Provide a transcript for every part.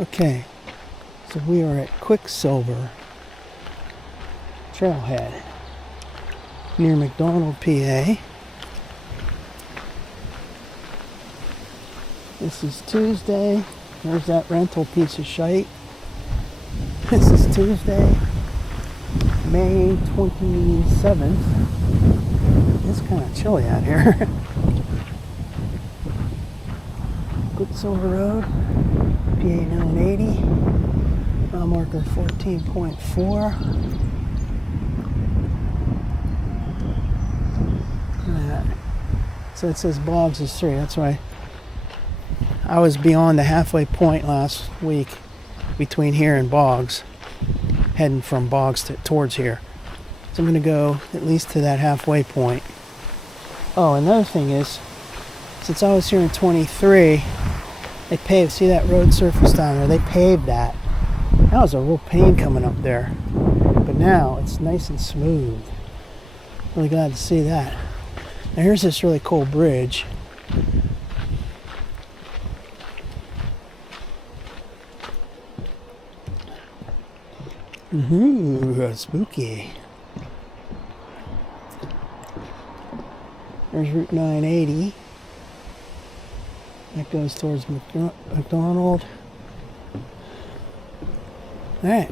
Okay, so we are at Quicksilver Trailhead near McDonald, PA. This is Tuesday. There's that rental piece of shite. This is Tuesday, May 27th. It's kind of chilly out here. Quicksilver Road, PA 980, mile marker 14.4. Look at that. So it says Boggs is 3. That's why I was beyond the halfway point last week between here and Boggs, heading from Boggs towards here. So I'm going to go at least to that halfway point. Oh, another thing is, since I was here in 23, they paved, see that road surface down there? They paved that. That was a real pain coming up there. But now it's nice and smooth. Really glad to see that. Now here's this really cool bridge. Ooh, spooky. There's Route 980. That goes towards McDonald. Alright.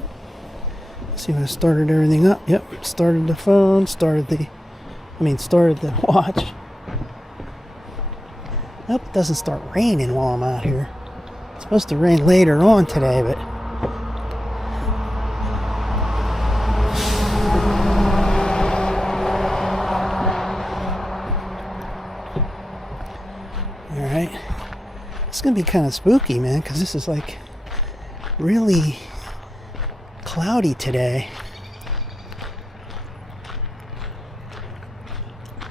Let's see if I started everything up. Yep, started the phone, started the watch. I hope it doesn't start raining while I'm out here. It's supposed to rain later on today, but alright. It's gonna be kind of spooky, man, because this is like really cloudy today.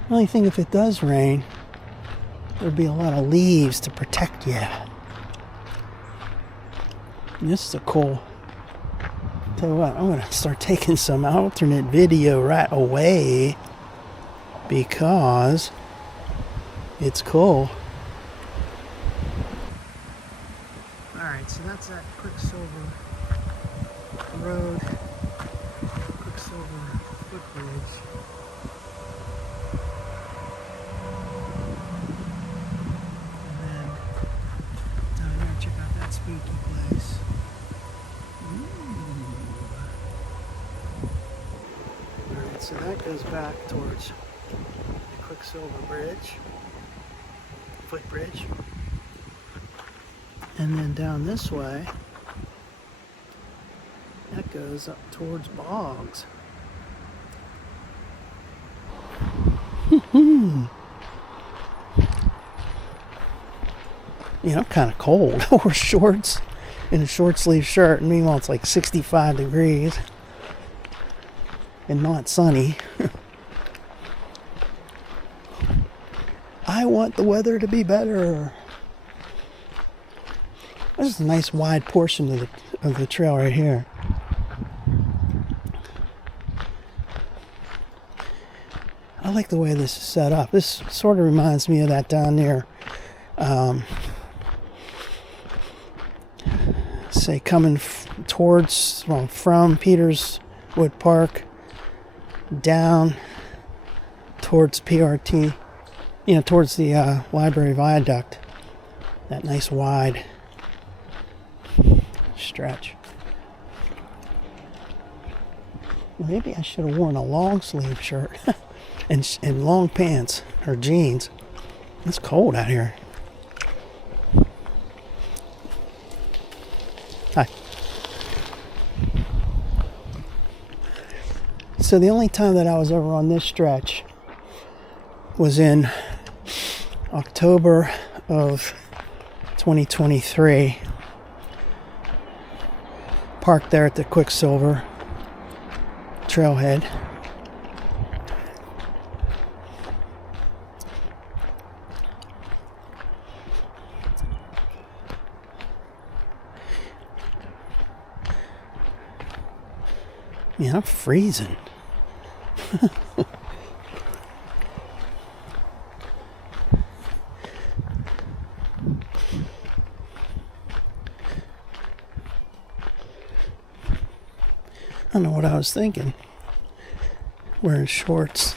Only thing, if it does rain, there'd be a lot of leaves to protect you. And this is a cool. Tell you what, I'm gonna start taking some alternate video right away because it's cool. Alright, so that's that Quicksilver Road, Quicksilver footbridge. And then down here, check out that spooky place. Ooh. Alright, so that goes back towards the Quicksilver Bridge, footbridge. And then down this way, that goes up towards Boggs. You know, I'm kind of cold. I wear shorts and a short sleeve shirt, and meanwhile it's like 65 degrees and not sunny. I want the weather to be better. This is a nice wide portion of the trail right here. I like the way this is set up. This sort of reminds me of that down near, say coming from Peterswood Park down towards PRT, towards the Library Viaduct. That nice wide stretch. Maybe I should have worn a long sleeve shirt and long pants or jeans. It's cold out here. Hi. So the only time that I was ever on this stretch was in October of 2023. Parked there at the Quicksilver Trailhead. Man, I'm freezing. don't know what I was thinking. Wearing shorts.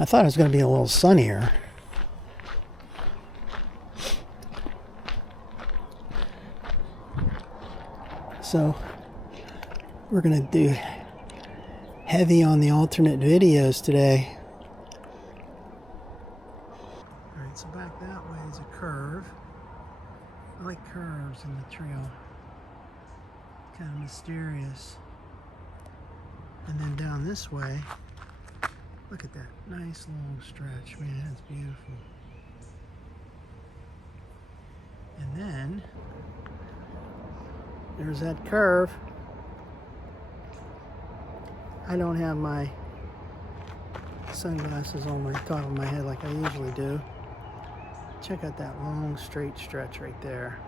I thought it was going to be a little sunnier. So we're going to do heavy on the alternate videos today. Alright, so back that way is a curve. I like curves in the trail. Kind of mysterious. And then down this way, look at that nice long stretch. Man, that's beautiful. And then there's that curve. I don't have my sunglasses on my top of my head like I usually do. Check out that long straight stretch right there.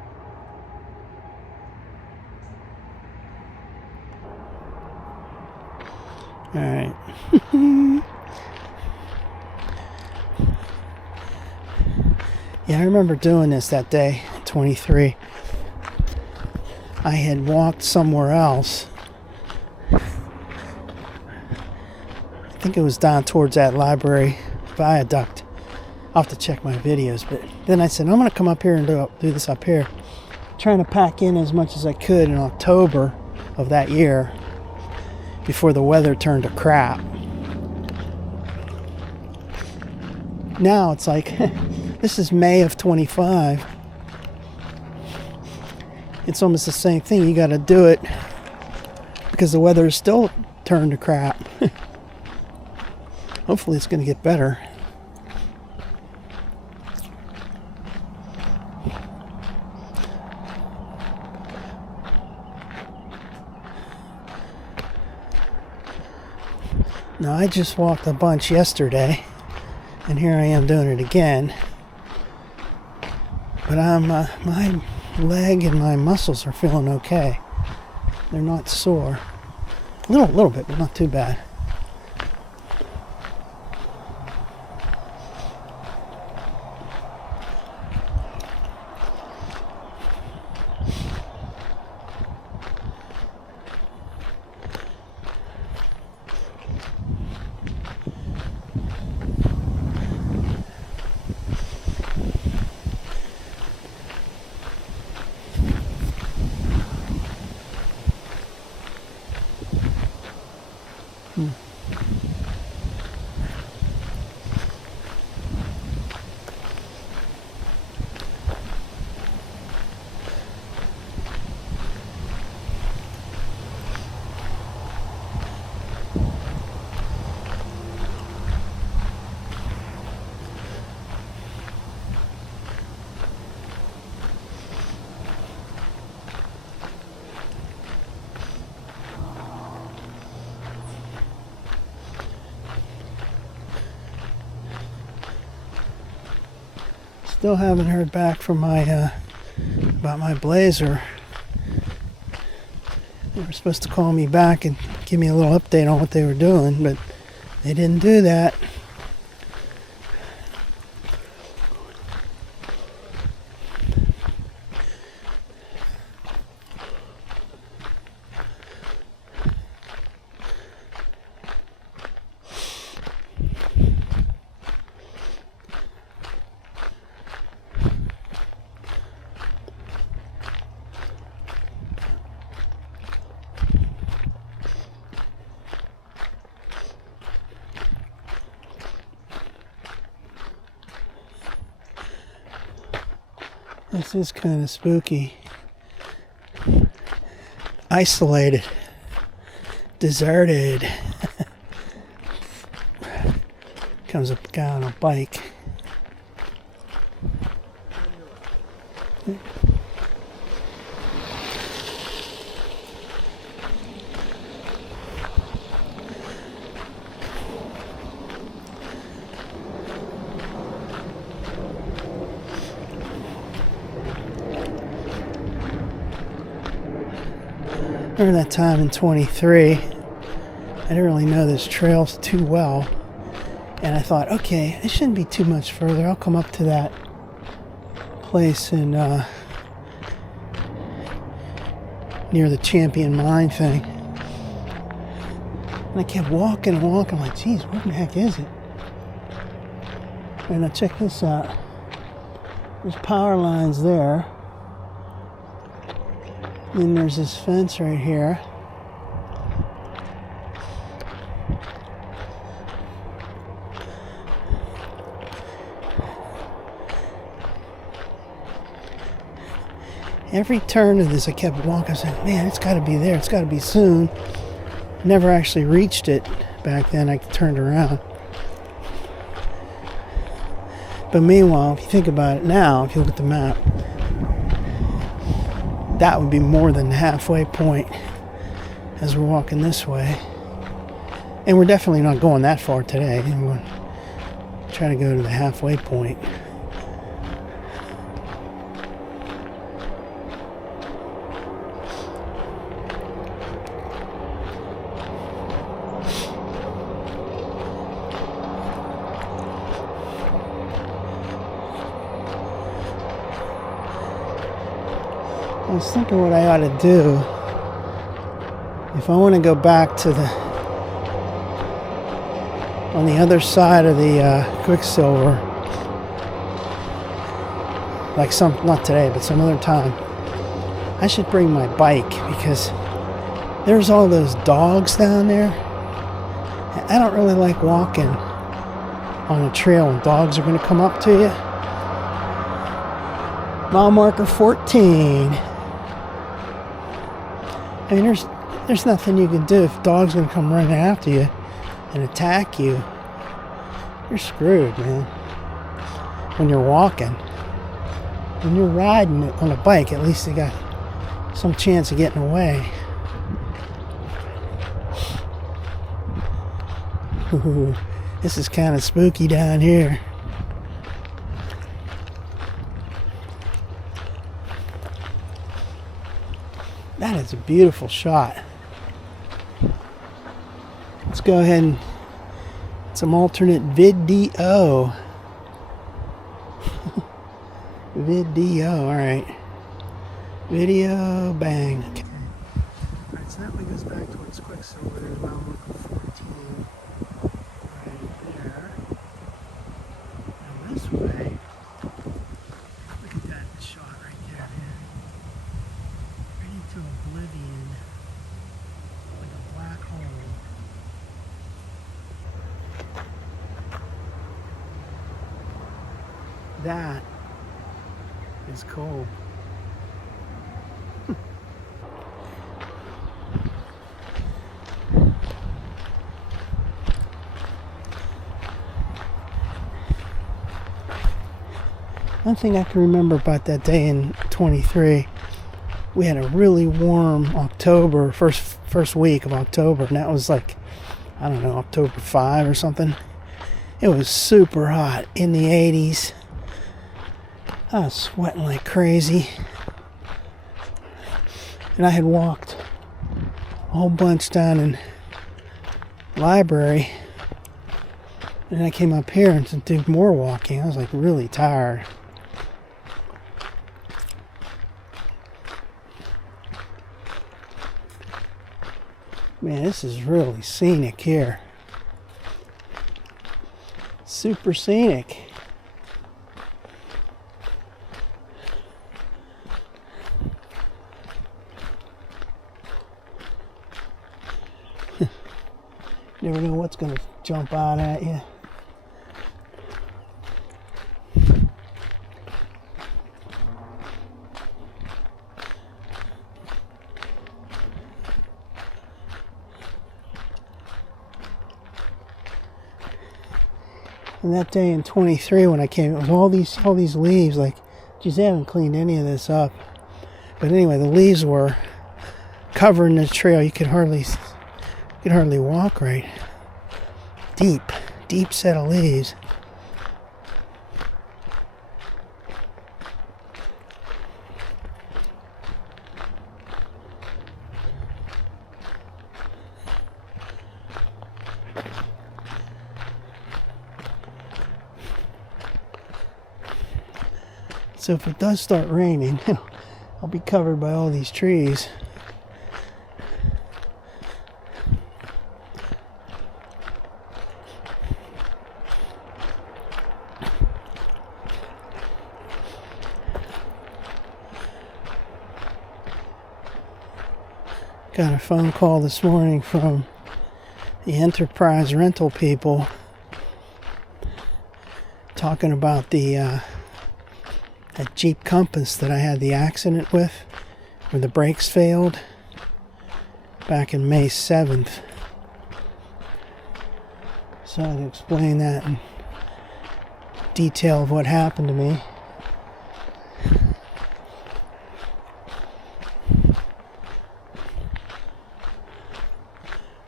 All right. Yeah, I remember doing this that day, 23. I had walked somewhere else. I think it was down towards that library viaduct. I'll have to check my videos, but then I said, I'm going to come up here and do this up here. Trying to pack in as much as I could in October of that year before the weather turned to crap. Now it's like, this is May of 25. It's almost the same thing. You got to do it because the weather is still turned to crap. Hopefully it's going to get better. Now I just walked a bunch yesterday, and here I am doing it again. But my leg and my muscles are feeling okay. They're not sore. A little bit, but not too bad. Still haven't heard back from my about my blazer. They were supposed to call me back and give me a little update on what they were doing, but they didn't do that. This is kind of spooky. Isolated. Deserted. Comes a guy on a bike. Remember that time in 23, I didn't really know this trail too well, and I thought, okay, it shouldn't be too much further. I'll come up to that place in near the Champion Mine thing. And I kept walking and walking. I'm like, geez, what the heck is it? And now check this out. There's power lines there. Then there's this fence right here. Every turn of this, I kept walking. I was like, man, it's got to be there. It's got to be soon. Never actually reached it back then. I turned around. But meanwhile, if you think about it now, if you look at the map, that would be more than the halfway point as we're walking this way. And we're definitely not going that far today. We're going to try to go to the halfway point. I was thinking what I ought to do if I want to go back to on the other side of the Quicksilver, like not today, but some other time. I should bring my bike because there's all those dogs down there. I don't really like walking on a trail when dogs are going to come up to you. Mile marker 14. I mean, there's nothing you can do if a dog's going to come running after you and attack you. You're screwed, man. When you're walking. When you're riding on a bike, at least you got some chance of getting away. Ooh, this is kind of spooky down here. That is a beautiful shot. Let's go ahead and some alternate video. Video, alright. Video, bang. Okay. Alright, so that way goes back towards Quicksilver. There's mile marker 14 right there. And this way, look at that shot right there, man. Right into oblivion. Like a black hole. That is cool. One thing I can remember about that day in 23, we had a really warm October, first week of October, and that was like, I don't know, October 5 or something. It was super hot, in the 80s. I was sweating like crazy. And I had walked a whole bunch down in the library. And I came up here and to do more walking. I was like really tired. Man, this is really scenic here. Super scenic. You never know what's going to jump out at you. And that day in 23 when I came, it was all these leaves, like, geez, they haven't cleaned any of this up. But anyway, the leaves were covering the trail. You could hardly walk right. Deep set of leaves. So if it does start raining, I'll be covered by all these trees. Got a phone call this morning from the Enterprise rental people talking about that Jeep Compass that I had the accident with, where the brakes failed back in May 7th. So I had to explain that in detail of what happened to me.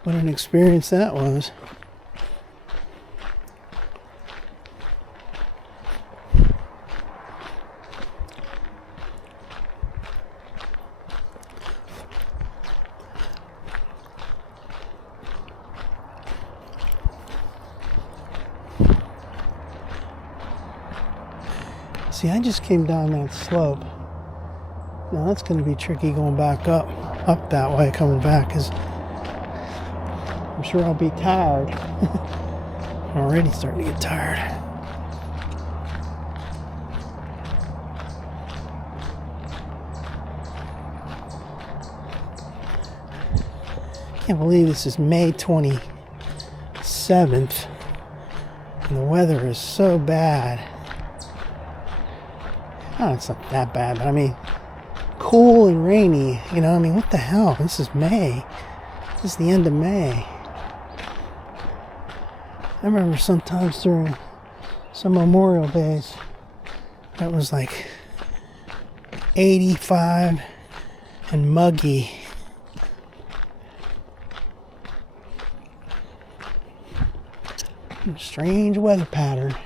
What an experience that was. See, I just came down that slope. Now that's going to be tricky going back up that way, coming back, because I'm sure I'll be tired. I'm already starting to get tired. Can't believe this is May 27th and the weather is so bad. Oh, it's not that bad, but I mean, cool and rainy, you know, I mean, what the hell? This is May. This is the end of May. I remember sometimes during some Memorial Days, that was like 85 and muggy. Strange weather pattern.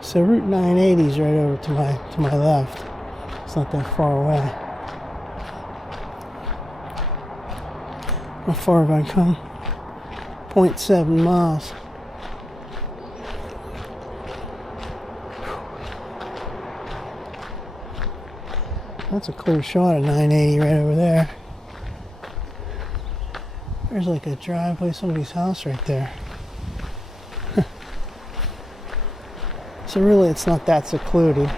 So Route 980 is right over to my left. It's not that far away. How far have I come? 0.7 miles. That's a clear shot of 980 right over there. There's like a driveway, somebody's house right there. So really it's not that secluded.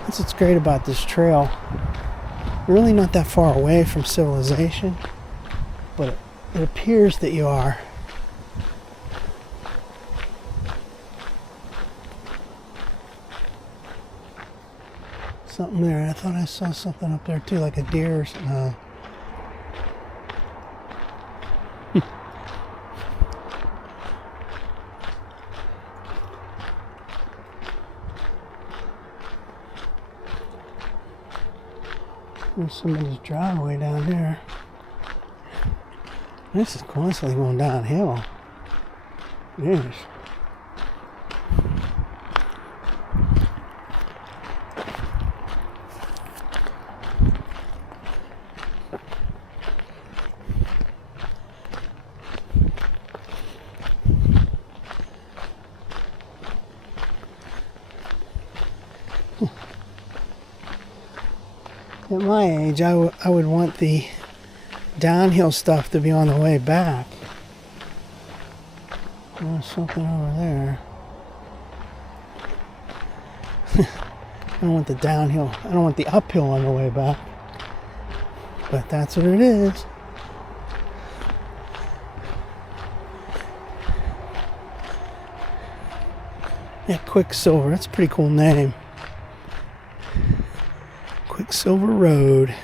That's what's great about this trail. You're really not that far away from civilization, but it appears that you are. Something there. I thought I saw something up there too, like a deer or something. There's somebody's driveway down here. This is constantly going downhill. Yes. At my age, I would want the downhill stuff to be on the way back. There's something over there. I don't want the downhill. I don't want the uphill on the way back. But that's what it is. Yeah, Quicksilver. That's a pretty cool name. Quicksilver Road.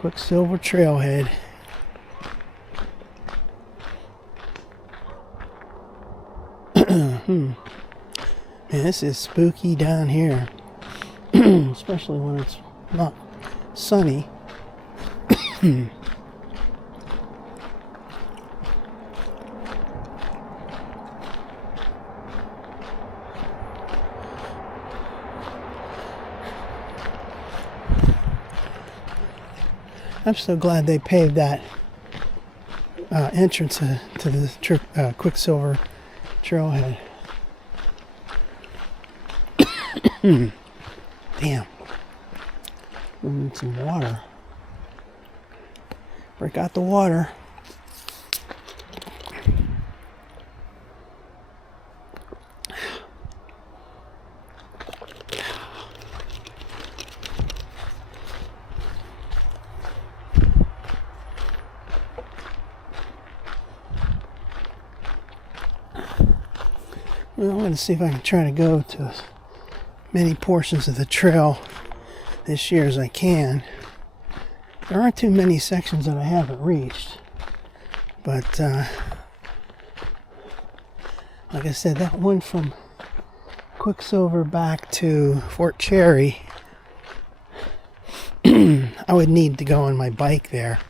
Quicksilver Trailhead. Man, this is spooky down here. Especially when it's not sunny. I'm so glad they paved that entrance to the Quicksilver Trailhead. Damn. We need some water. Break out the water. Well, I'm going to see if I can try to go to as many portions of the trail this year as I can. There aren't too many sections that I haven't reached, but like I said, that one from Quicksilver back to Fort Cherry, I would need to go on my bike there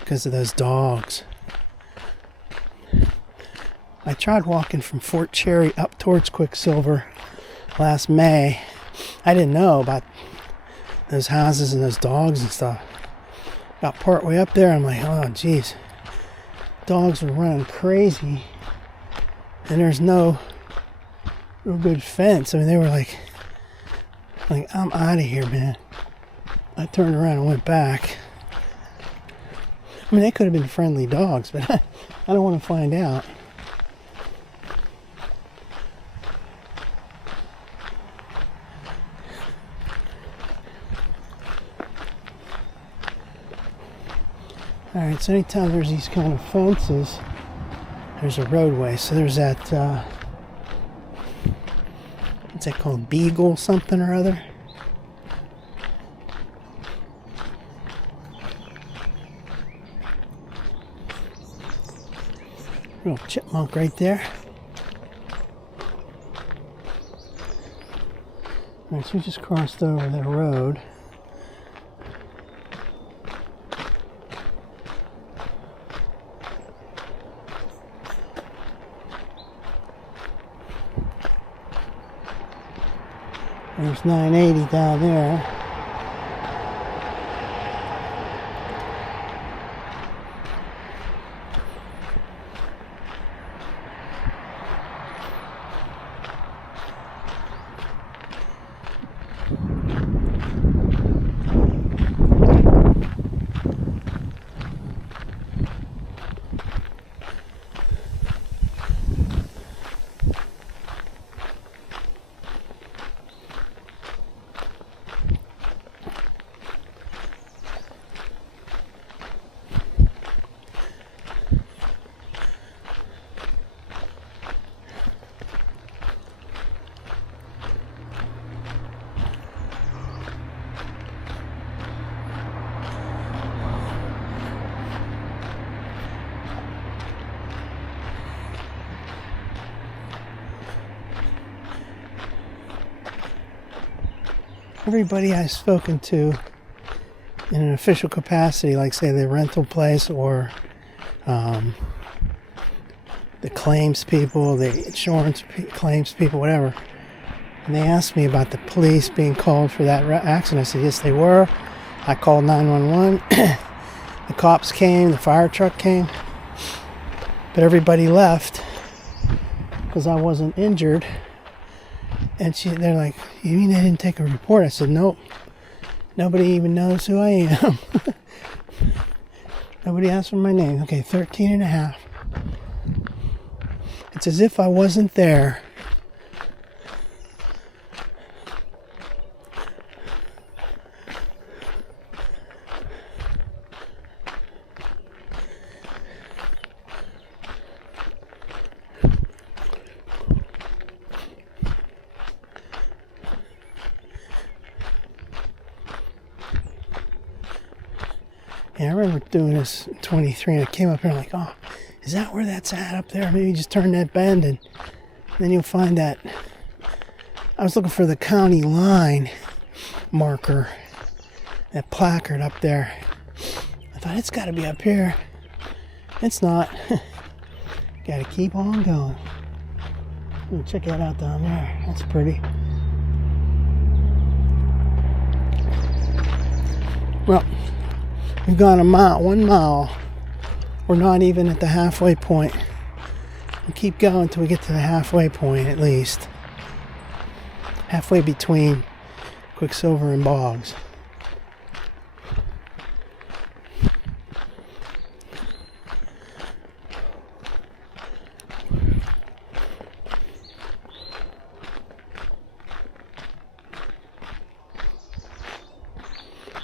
because of those dogs. I tried walking from Fort Cherry up towards Quicksilver last May. I didn't know about those houses and those dogs and stuff. Got part way up there, I'm like, oh geez, dogs were running crazy, and there's no real good fence. I mean, they were like I'm out of here, man. I turned around and went back. I mean, they could have been friendly dogs, but I don't want to find out. Alright, so anytime there's these kind of fences, there's a roadway. So there's that, what's that called? Beagle something or other? Little chipmunk right there. Alright, so we just crossed over the road. There's 980 down there. Everybody I've spoken to in an official capacity, like say the rental place or the claims people, the insurance claims people, whatever, and they asked me about the police being called for that accident. I said, yes, they were. I called 911. The cops came, the fire truck came, but everybody left because I wasn't injured. And they're like, you mean they didn't take a report? I said, nope. Nobody even knows who I am. Nobody asked for my name. Okay, 13 and a half. It's as if I wasn't there. Yeah, I remember doing this in 23, and I came up here and I'm like, oh, is that where that's at up there? Maybe just turn that bend, and then you'll find that. I was looking for the county line marker, that placard up there. I thought, it's got to be up here. It's not. Got to keep on going. Check that out down there. That's pretty. Well, we've gone a mile, 1 mile. We're not even at the halfway point. We'll keep going until we get to the halfway point, at least. Halfway between Quicksilver and Boggs.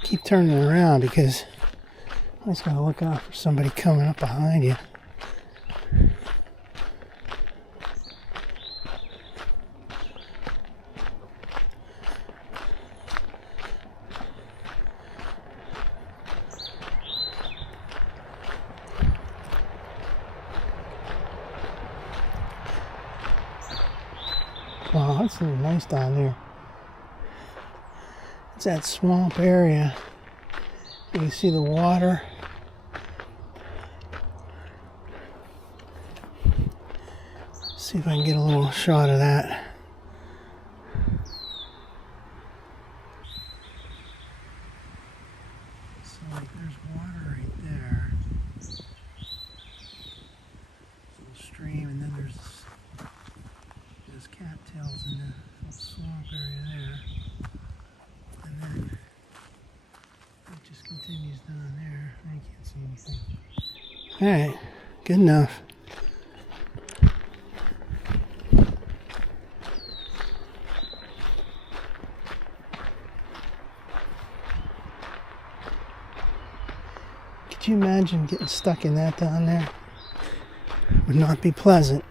Keep turning around because I just gotta look out for somebody coming up behind you. it's nice down here. It's that swamp area. You can see the water. See if I can get a little shot of that. So like there's water right there. There's a little stream, and then there's cattails in the swamp area there. And then it just continues down there. I can't see anything. Alright, good enough. Could you imagine getting stuck in that down there? Would not be pleasant.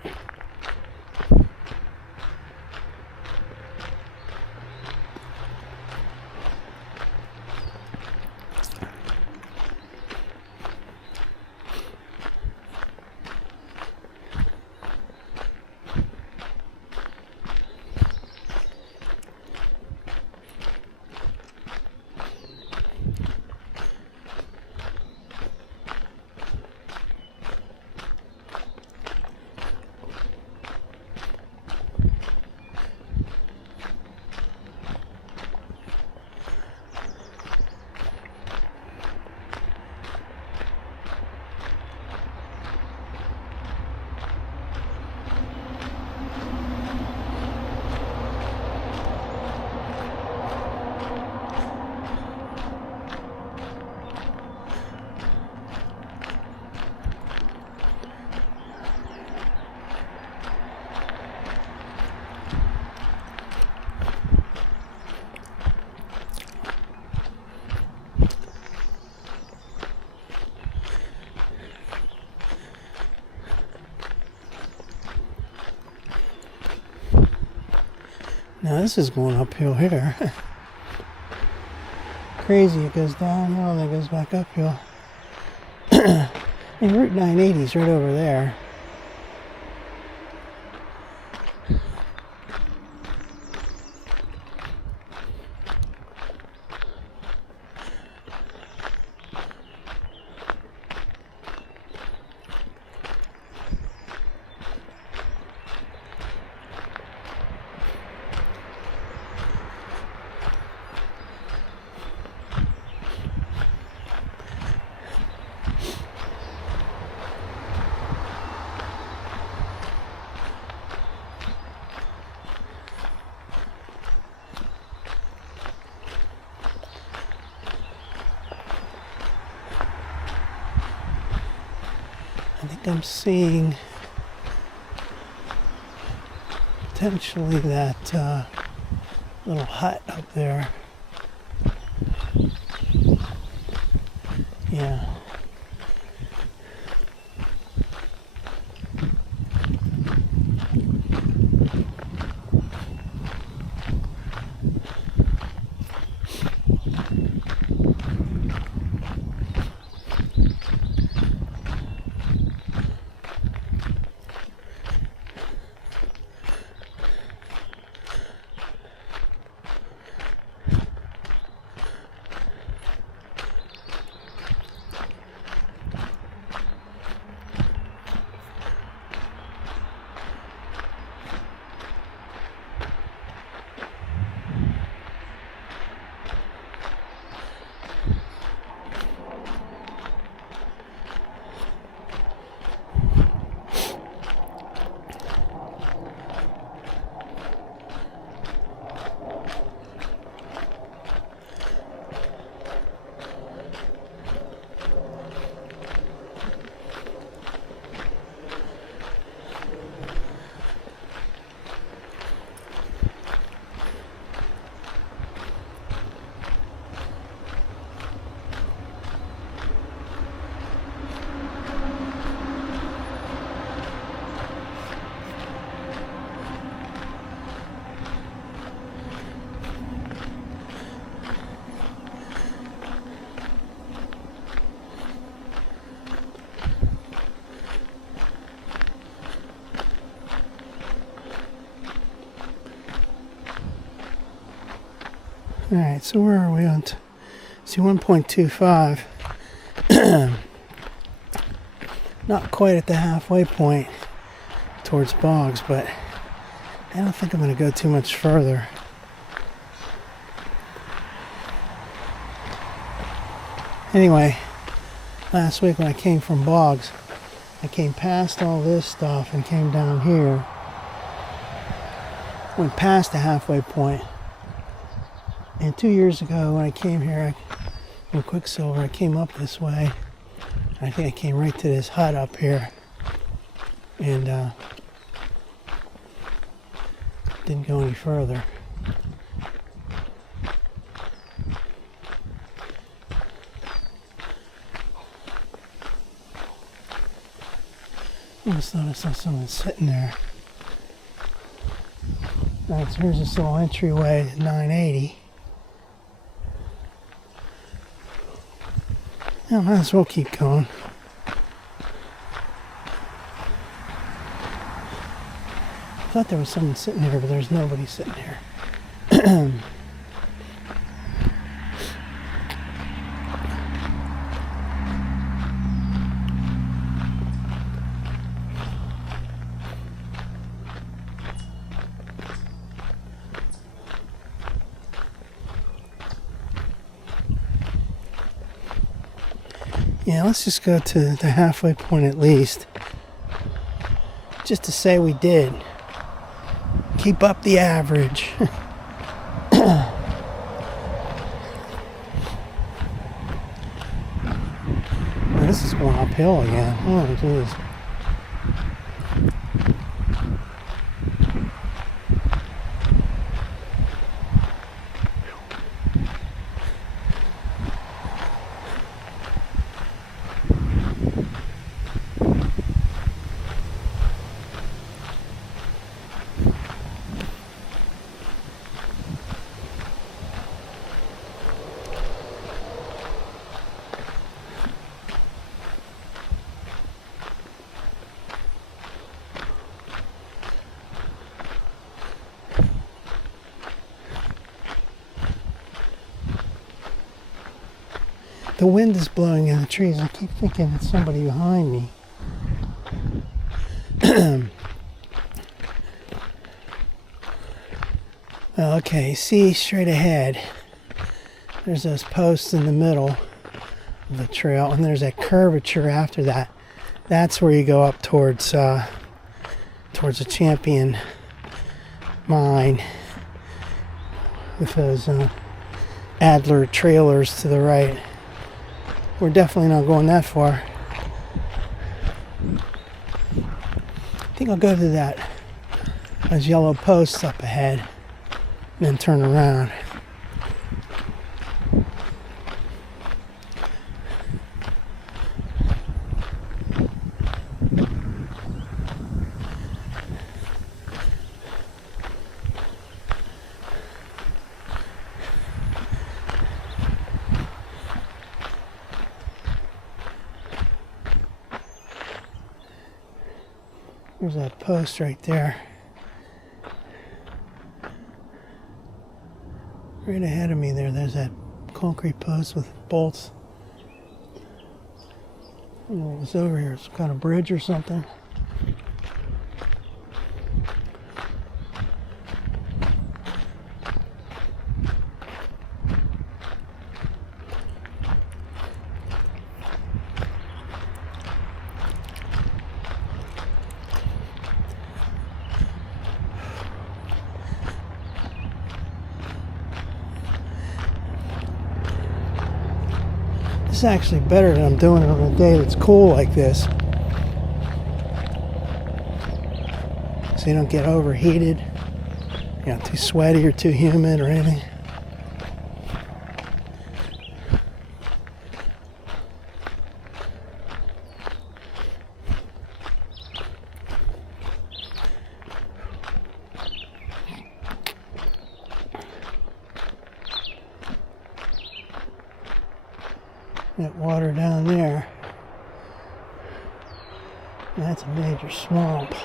Now this is going uphill here. Crazy, it goes downhill and then it goes back uphill. And Route 980 is right over there. I think I'm seeing potentially that little hut up there. Yeah. Alright, so where are we on? See, 1.25. Not quite at the halfway point towards bogs, but I don't think I'm going to go too much further. Anyway, last week when I came from bogs, I came past all this stuff and came down here. Went past the halfway point. And 2 years ago when I came here from Quicksilver, I came up this way. I think I came right to this hut up here. And didn't go any further. I just noticed I saw someone sitting there. Alright, so here's this little entryway to 980. Yeah, might as well keep going. I thought there was someone sitting here, but there's nobody sitting here. Yeah, let's just go to the halfway point at least. Just to say we did. Keep up the average. This is going uphill again. Oh, geez. The wind is blowing in the trees. I keep thinking it's somebody behind me. Okay, see straight ahead. There's those posts in the middle of the trail, and there's that curvature after that. That's where you go up towards the Champion mine with those Adler trailers to the right. We're definitely not going that far. I think I'll go to those yellow posts up ahead and then turn around. There's that post right there. Right ahead of me there's that concrete post with bolts. I don't know what was over here. It's some kind of bridge or something. It's actually better that I'm doing it on a day that's cool like this, so you don't get overheated, you're not too sweaty or too humid or anything. That water down there, that's a major swamp.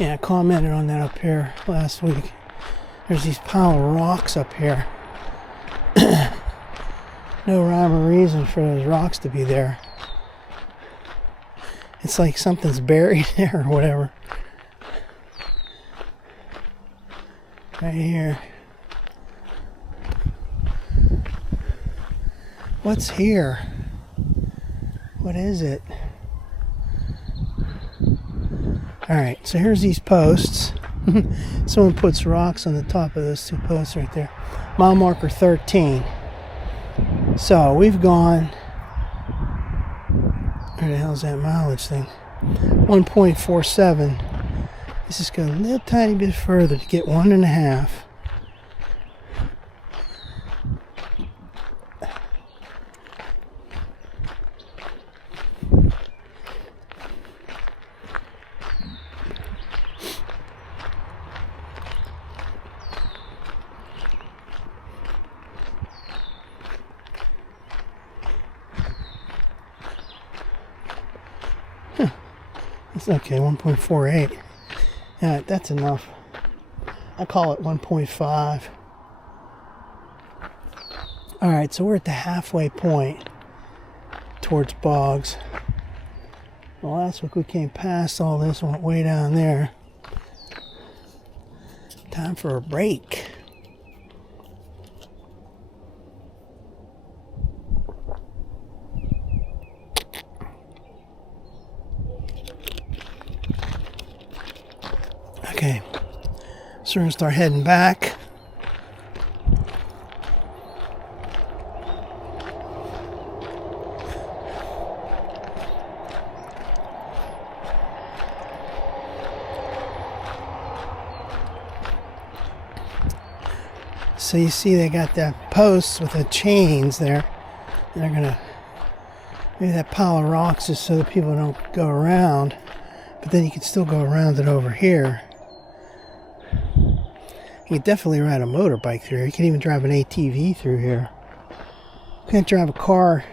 Yeah, I commented on that up here last week. There's these pile of rocks up here. No rhyme or reason for those rocks to be there. It's like something's buried there or whatever. Right here. What's here? What is it? Alright, so here's these posts. Someone puts rocks on the top of those two posts right there. Mile marker 13. So we've gone, where the hell's that mileage thing? 1.47. Let's just go a little tiny bit further to get 1.5. It's okay, 1.48. Yeah, that's enough. I call it 1.5. Alright, so we're at the halfway point towards Boggs. Well, last week we came past all this and went way down there. Time for a break. Okay, so we're going to start heading back. So you see they got that posts with the chains there. And they're going to, maybe that pile of rocks just so that people don't go around. But then you can still go around it over here. You can definitely ride a motorbike through here. You can even drive an ATV through here. You can't drive a car.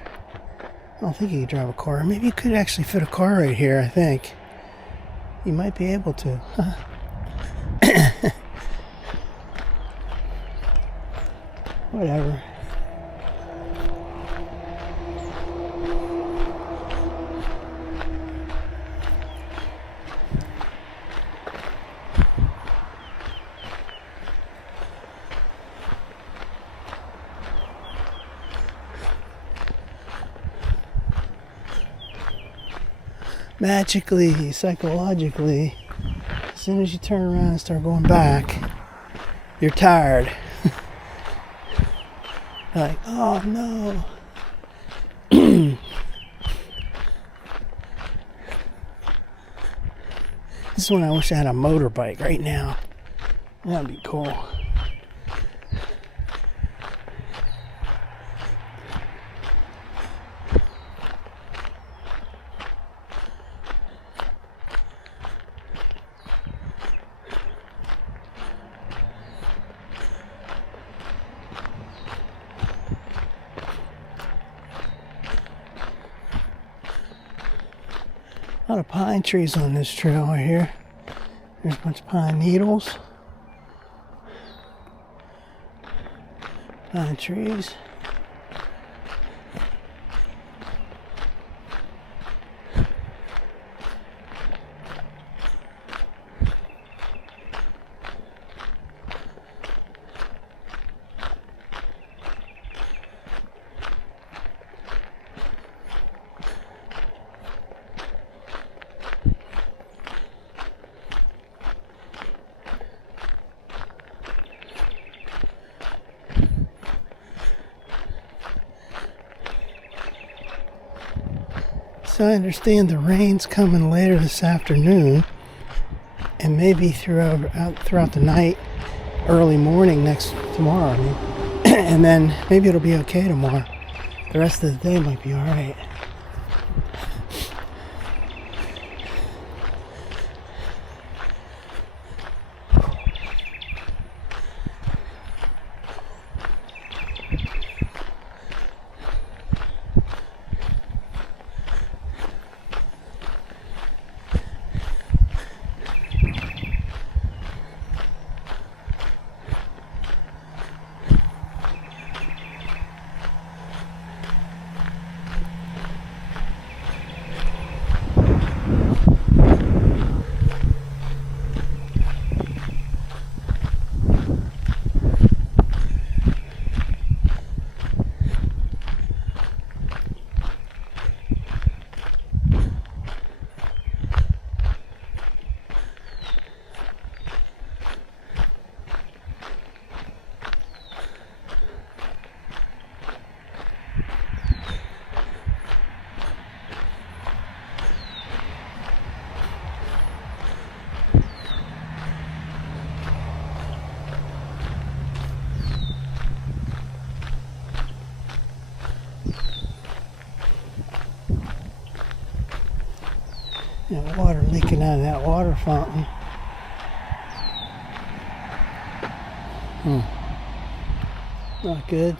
I don't think you can drive a car. Maybe you could actually fit a car right here, I think. You might be able to. Whatever. Magically, psychologically, as soon as you turn around and start going back, you're tired. Like, oh no. This is when I wish I had a motorbike right now. That'd be cool. A lot of pine trees on this trail right here. There's a bunch of pine needles. Pine trees. So I understand the rain's coming later this afternoon, and maybe throughout the night, early morning tomorrow. I mean, and then maybe it'll be okay tomorrow. The rest of the day might be all right. drinking out of that water fountain. Not good.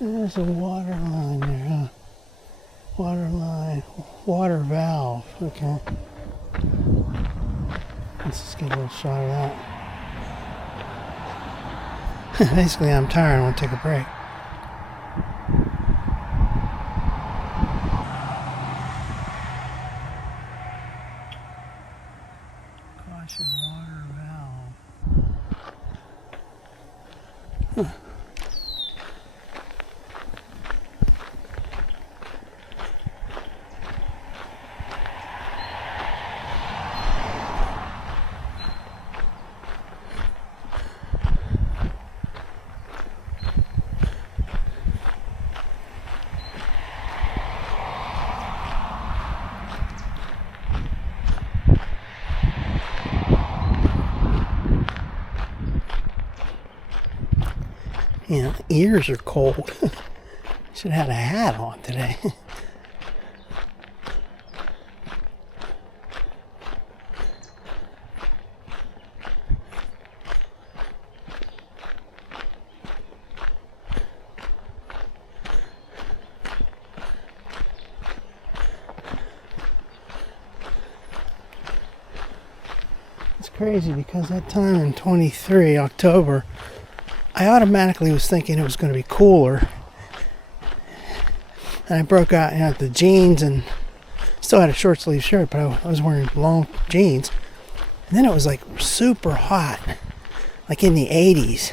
There's a water line there, huh? Water line, water valve, okay. Let's just get a little shot of that. Basically, I'm tired, I want to take a break. Caution, water valve. Huh. You know, ears are cold. Should have had a hat on today. It's crazy because that time in 23 October, I automatically was thinking it was going to be cooler. And I broke out, you know, the jeans and still had a short sleeve shirt, but I was wearing long jeans. And then it was like super hot, like in the 80s.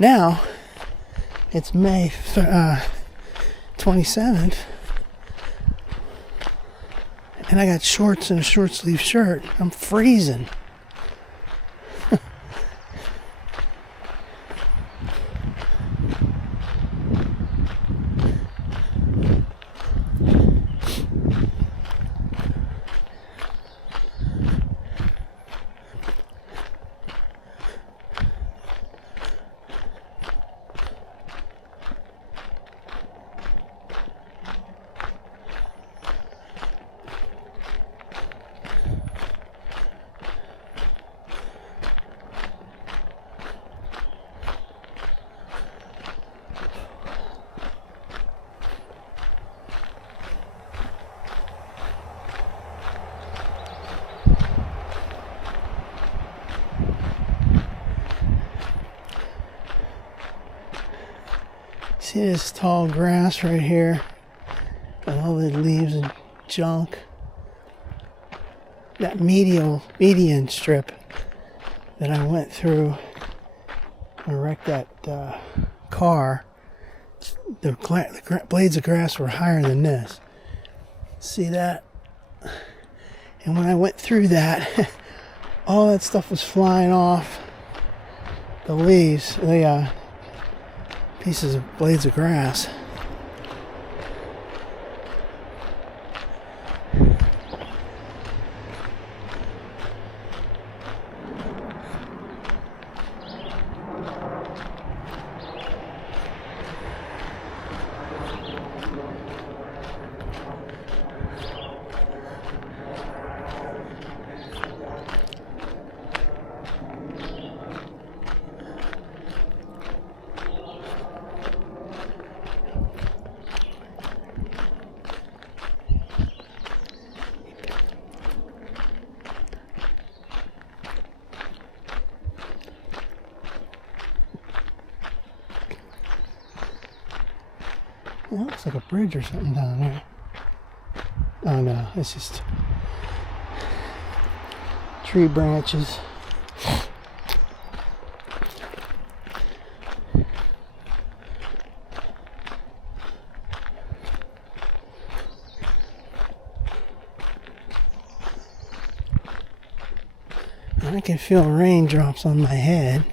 Now, it's May 27th. And I got shorts and a short sleeve shirt. I'm freezing. See this tall grass right here? And all the leaves and junk. That median strip that I went through and wrecked that car. The blades of grass were higher than this. See that? And when I went through that, all that stuff was flying off. The leaves, the pieces of blades of grass. It looks like a bridge or something down there. Oh no, it's just tree branches. I can feel raindrops on my head.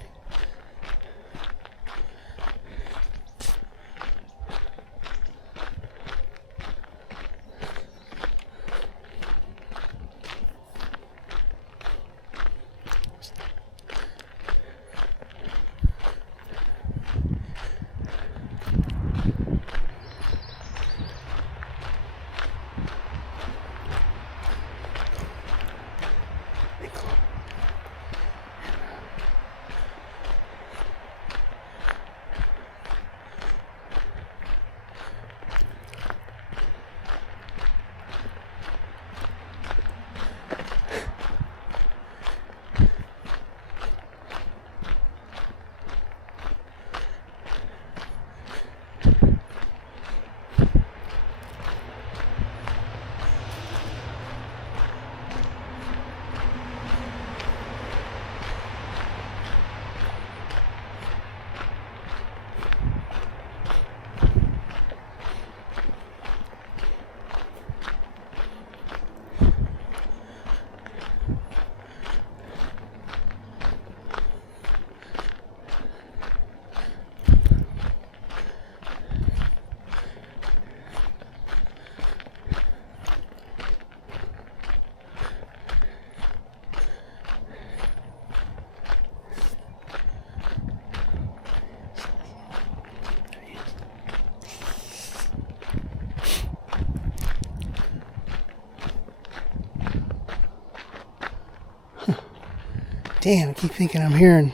Damn, I keep thinking I'm hearing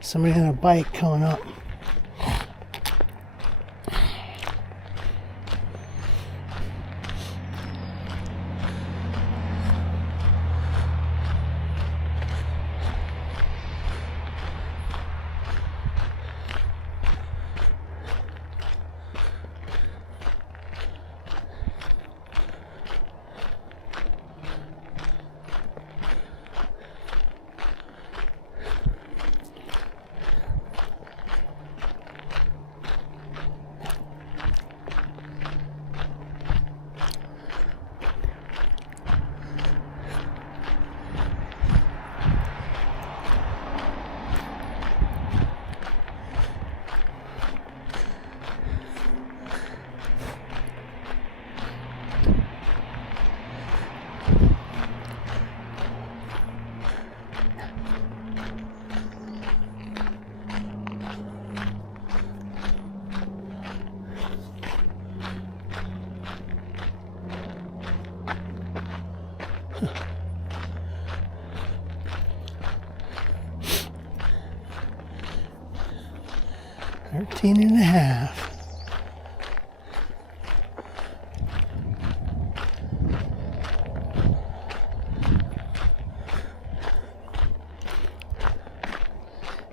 somebody on a bike coming up. Thirteen and a half.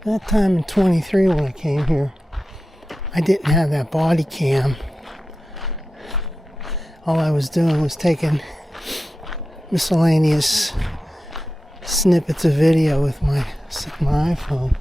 That time in 23 when I came here, I didn't have that body cam. All I was doing was taking miscellaneous snippets of video with my iPhone.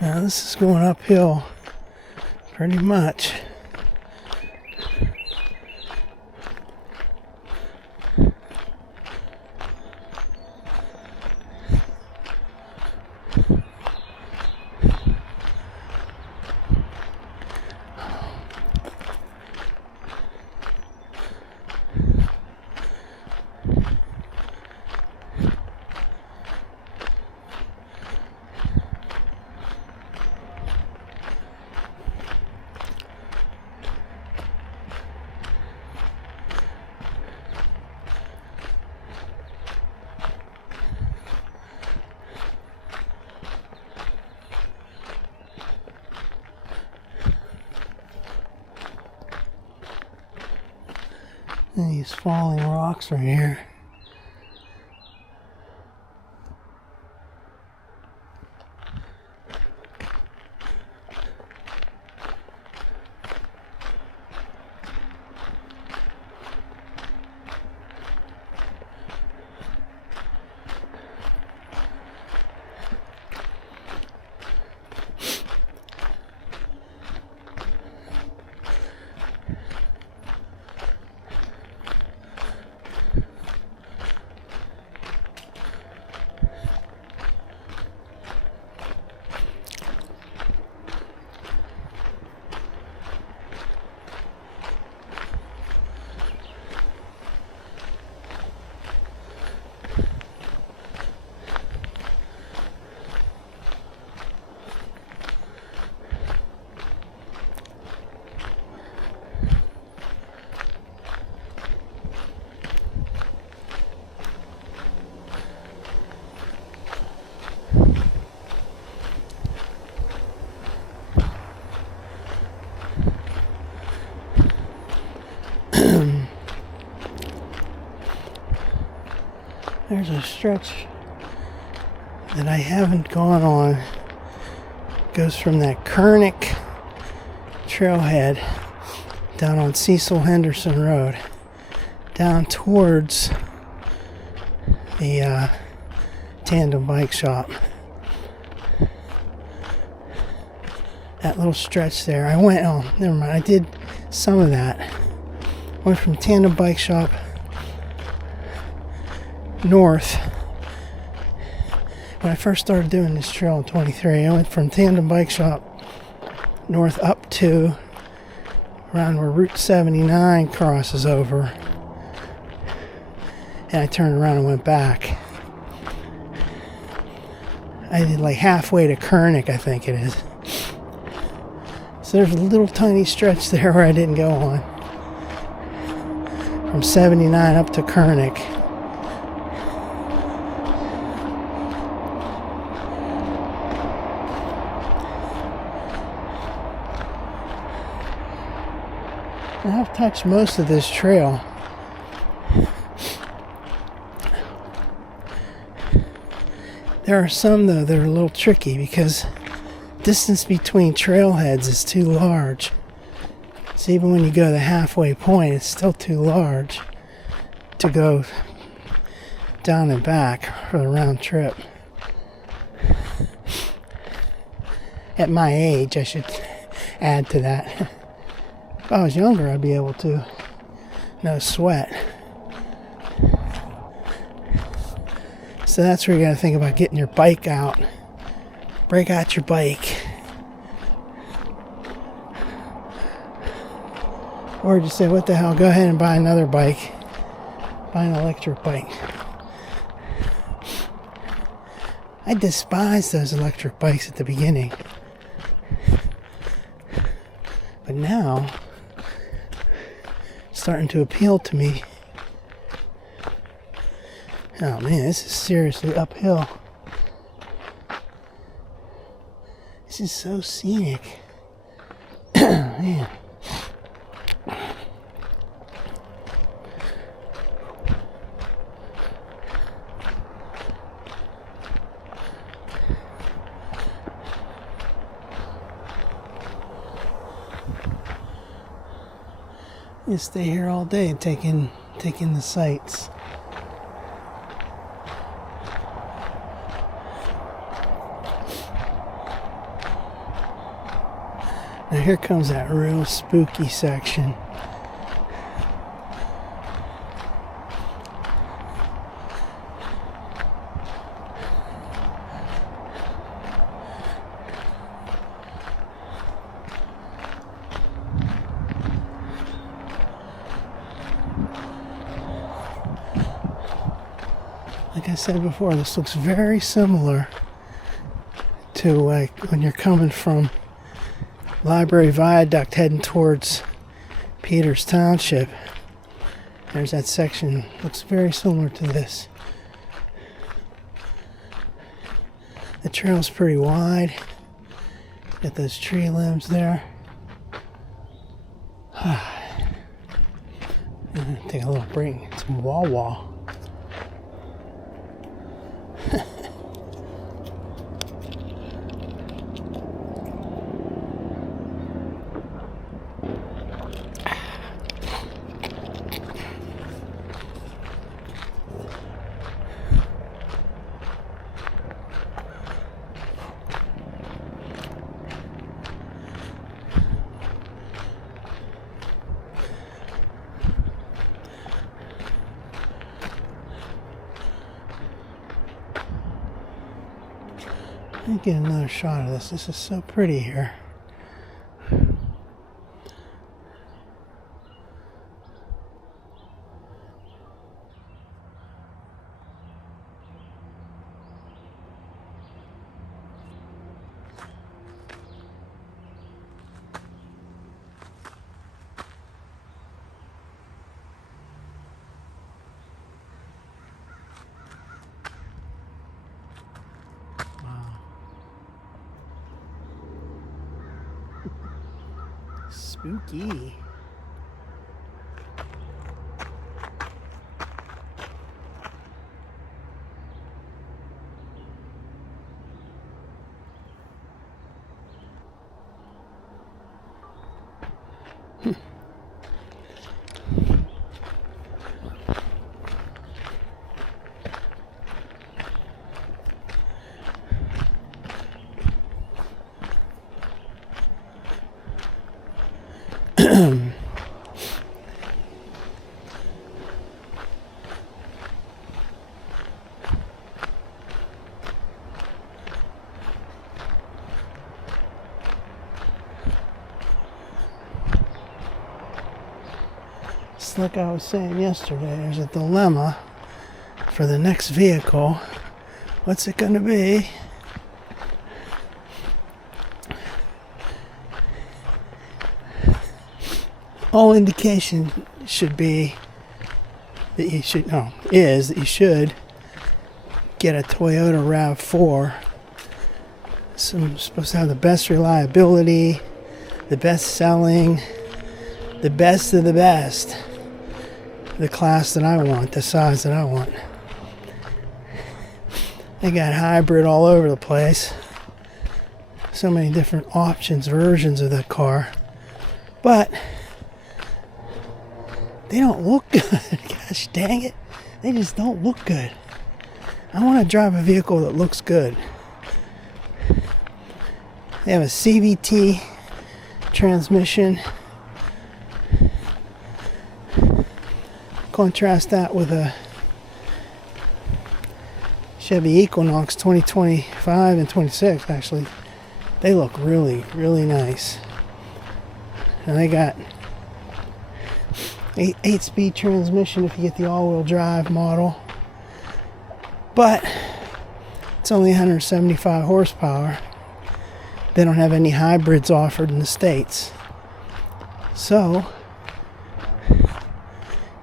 Now this is going uphill pretty much. And these falling rocks right here. There's a stretch that I haven't gone on. It goes from that Kernick trailhead down on Cecil Henderson Road down towards the tandem bike shop. That little stretch there. I went, oh, never mind. I did some of that. Went from tandem bike shop north. When I first started doing this trail in 23, I went from tandem bike shop north up to around where Route 79 crosses over. And I turned around and went back. I did like halfway to Kernick, I think it is. So there's a little tiny stretch there where I didn't go on. From 79 up to Kernick. I've touched most of this trail. There are some, though, that are a little tricky because distance between trailheads is too large. So even when you go to the halfway point, it's still too large to go down and back for the round trip. At my age, I should add to that. If I was younger, I'd be able to. No sweat. So that's where you gotta think about getting your bike out. Break out your bike. Or just say, what the hell, go ahead and buy another bike. Buy an electric bike. I despised those electric bikes at the beginning. But now, it's starting to appeal to me. Oh man, this is seriously uphill. This is so scenic. Man. You stay here all day taking the sights. Now here comes that real spooky section. Like I said before, this looks very similar to like when you're coming from Library Viaduct heading towards Peters Township. There's that section. Looks very similar to this. The trail's pretty wide. Got those tree limbs there. Take a little break. Get some wah-wah. Let me get another shot of this. This is so pretty here. Spooky. just like I was saying yesterday, there's a dilemma for the next vehicle. What's it going to be? All indication should be that you should, is that you should get a Toyota RAV4. It's supposed to have the best reliability, the best selling, the best of the best. The class that I want, the size that I want. They got hybrid all over the place. So many different options, versions of the car. But they don't look good. Gosh dang it. They just don't look good. I want to drive a vehicle that looks good. They have a CVT transmission. Contrast that with a Chevy Equinox 2025 and 26. Actually, they look really, really nice. And they got 8-speed transmission if you get the all-wheel drive model. But it's only 175 horsepower. They don't have any hybrids offered in the States. So,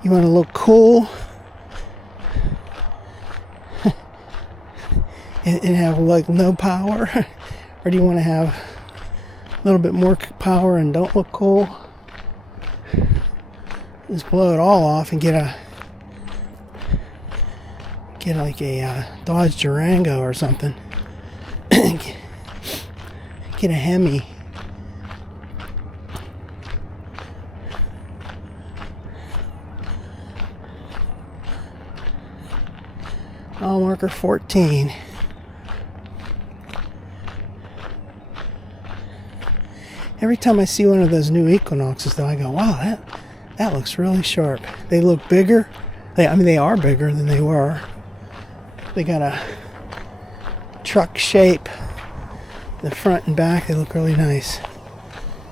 you want to look cool and have like no power? Or do you want to have a little bit more power and don't look cool? Just blow it all off and get like a Dodge Durango or something. Get a Hemi. Mile marker 14. Every time I see one of those new Equinoxes, though, I go, wow, that looks really sharp. They look bigger. They are bigger than they were. They got a truck shape. The front and back, they look really nice.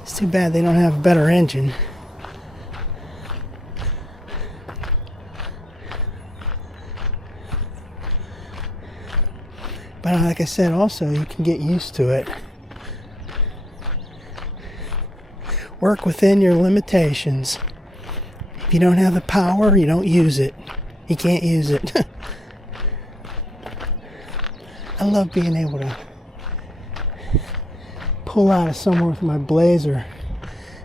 It's too bad they don't have a better engine. But like I said, also, you can get used to it. Work within your limitations. If you don't have the power, you don't use it. You can't use it. I love being able to pull out of somewhere with my Blazer.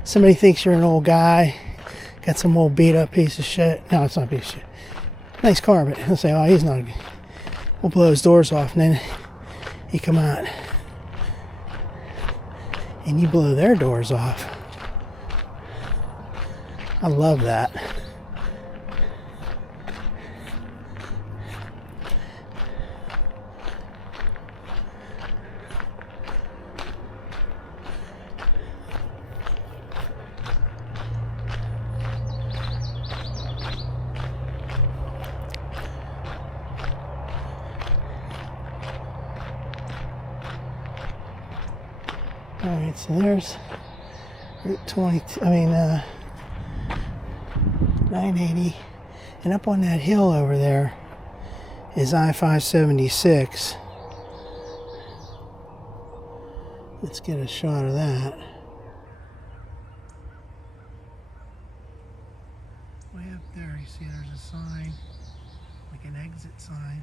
Somebody thinks you're an old guy, got some old beat up piece of shit. No, it's not a piece of shit. Nice car, but he'll say, oh, he's not a good. We'll blow his doors off, and then you come out and you blow their doors off. I love that. Alright, so there's Route 22, 980, and up on that hill over there is I-576. Let's get a shot of that. Way up there, you see there's a sign, like an exit sign.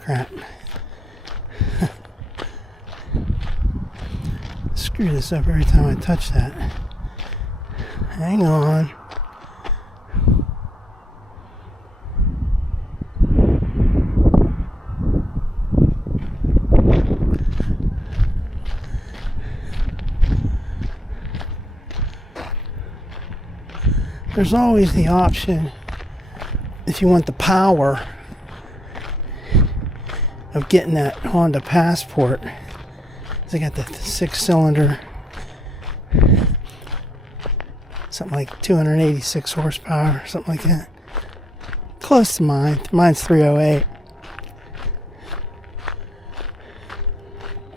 Crap. Screw this up every time I touch that. Hang on. There's always the option, if you want the power, of getting that Honda Passport. They got the 6-cylinder, something like 286 horsepower, something like that. Close to mine. Mine's 308.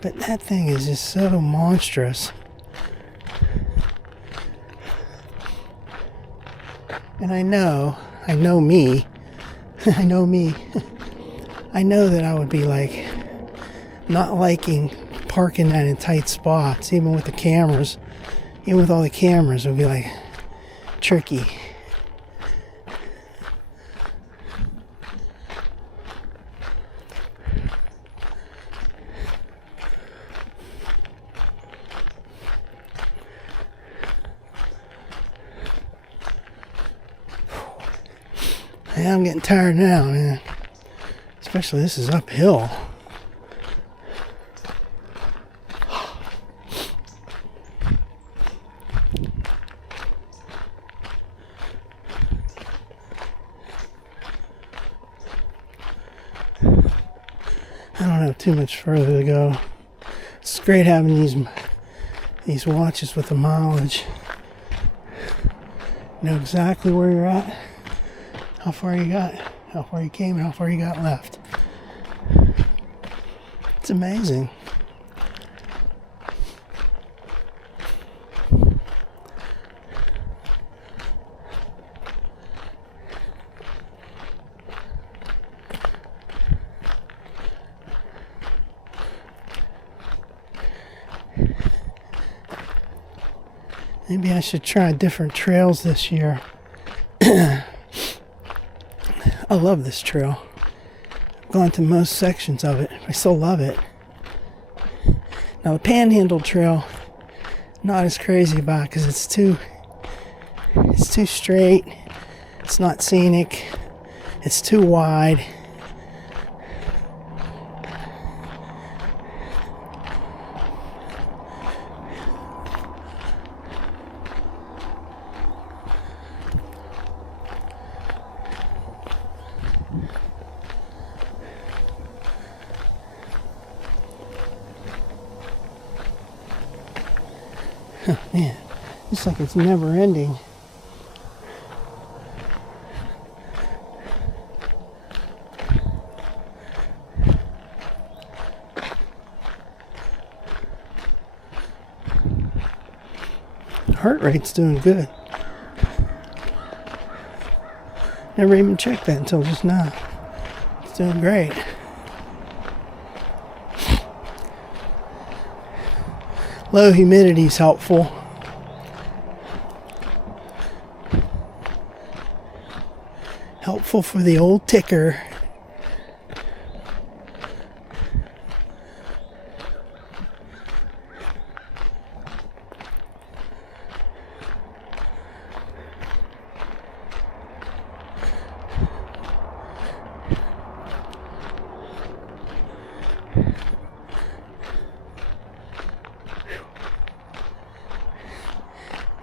But that thing is just so monstrous. And I know me. I know me. I know that I would be like, not liking parking that in tight spots, even with the cameras. Even with all the cameras, it would be like tricky. Yeah, I'm getting tired now, man. Especially this is uphill. I don't have too much further to go. It's great having these watches with the mileage. You know exactly where you're at, how far you got, how far you came, and how far you got left. It's amazing. Maybe I should try different trails this year. I love this trail. I've gone to most sections of it. I still love it. Now the Panhandle Trail, not as crazy about because it's too straight. It's not scenic. It's too wide. Man, it's like it's never ending. Heart rate's doing good. Never even checked that until just now. It's doing great. Low humidity is helpful. Helpful for the old ticker.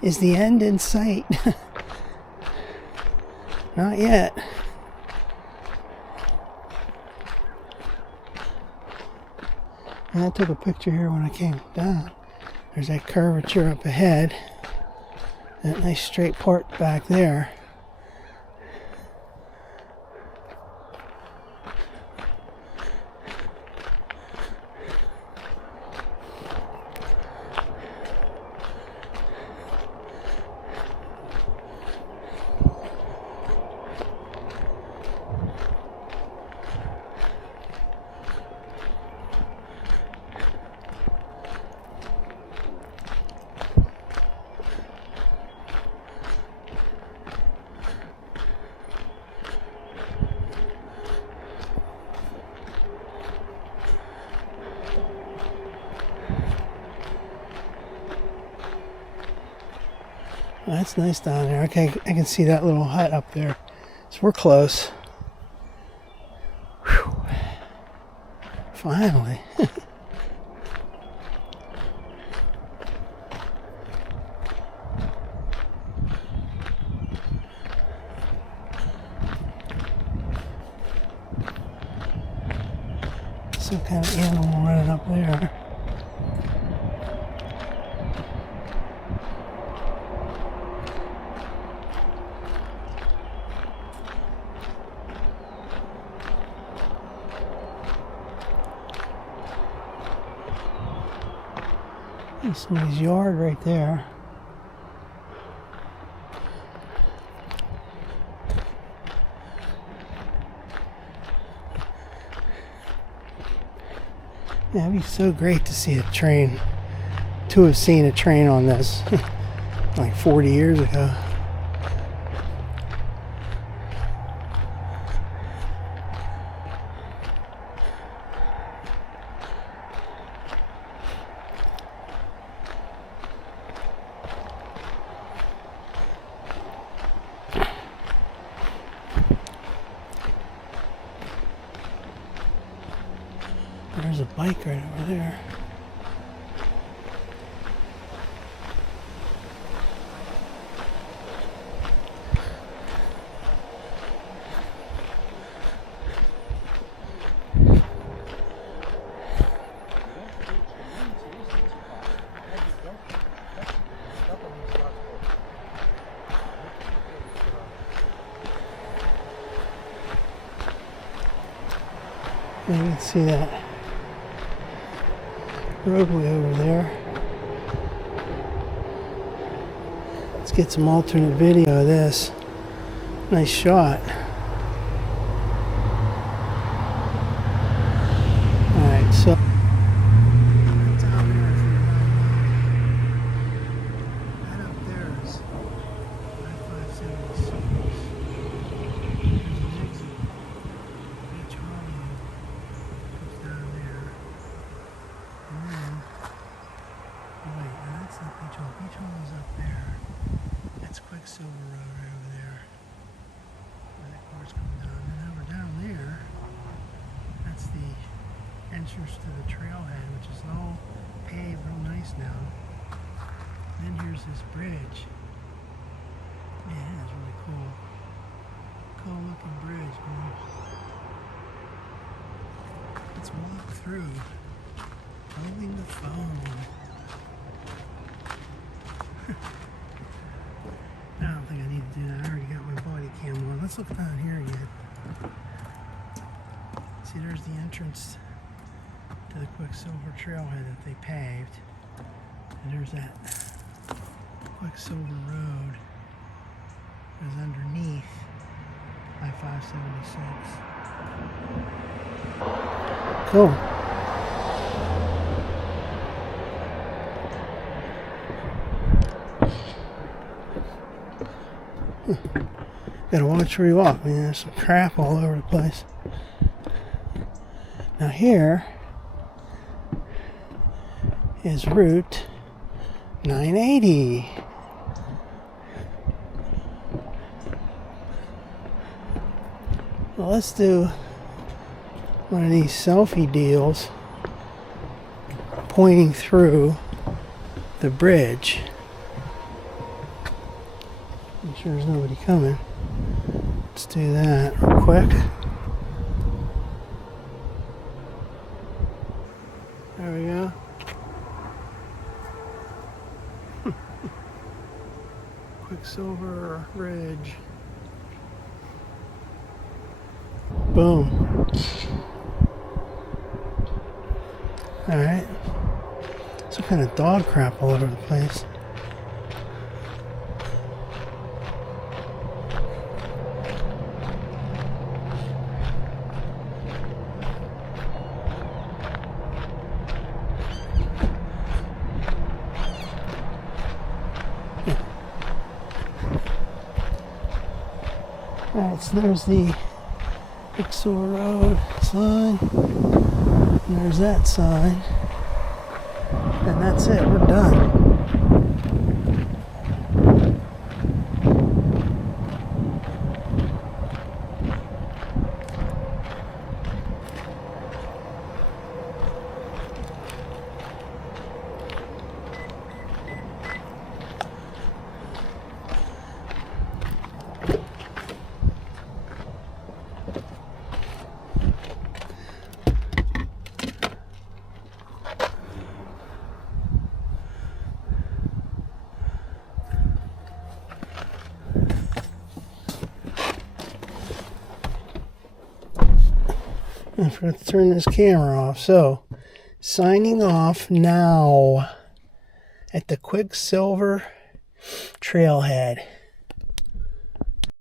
Is the end in sight? Not yet. And I took a picture here when I came down. There's that curvature up ahead. That nice straight part back there. That's nice down there. Okay, I can see that little hut up there. So we're close. Whew. Finally. Some kind of animal running up there. There's somebody's yard right there. Yeah, it'd be so great to see a train, to have seen a train on this like 40 years ago. There's a bike right over there. You can see that roadway over there. Let's get some alternate video of this. Nice shot. Alright, so that up there is I-576. There's an exit. Beach Hollow goes down there. And then, wait, no, that's not Beach Hollow. Beach Hollow is up there. That's Quicksilver Road right over there. Where that car's coming down. And then over down there, that's the entrance to the trailhead, which is all paved real nice now. Then here's this bridge. Man, that's really cool. Cool looking bridge, man. Let's walk through. Holding the phone. I don't think I need to do that. I already got my body cam on. Let's look down here again. See, there's the entrance to the Quicksilver trailhead that they paved. And there's that Quicksilver Road goes underneath I-576. Cool. Gotta watch where you walk, man. There's some crap all over the place. Now here is Route 980. Well, let's do one of these selfie deals pointing through the bridge. Make sure there's nobody coming. Let's do that real quick. There we go. Quicksilver Ridge. Boom. Alright. Some kind of dog crap all over the place. Alright, so there's the Quicksilver Road sign, and there's that sign, and that's it, we're done. I forgot to turn this camera off, so signing off now. at the Quicksilver trailhead.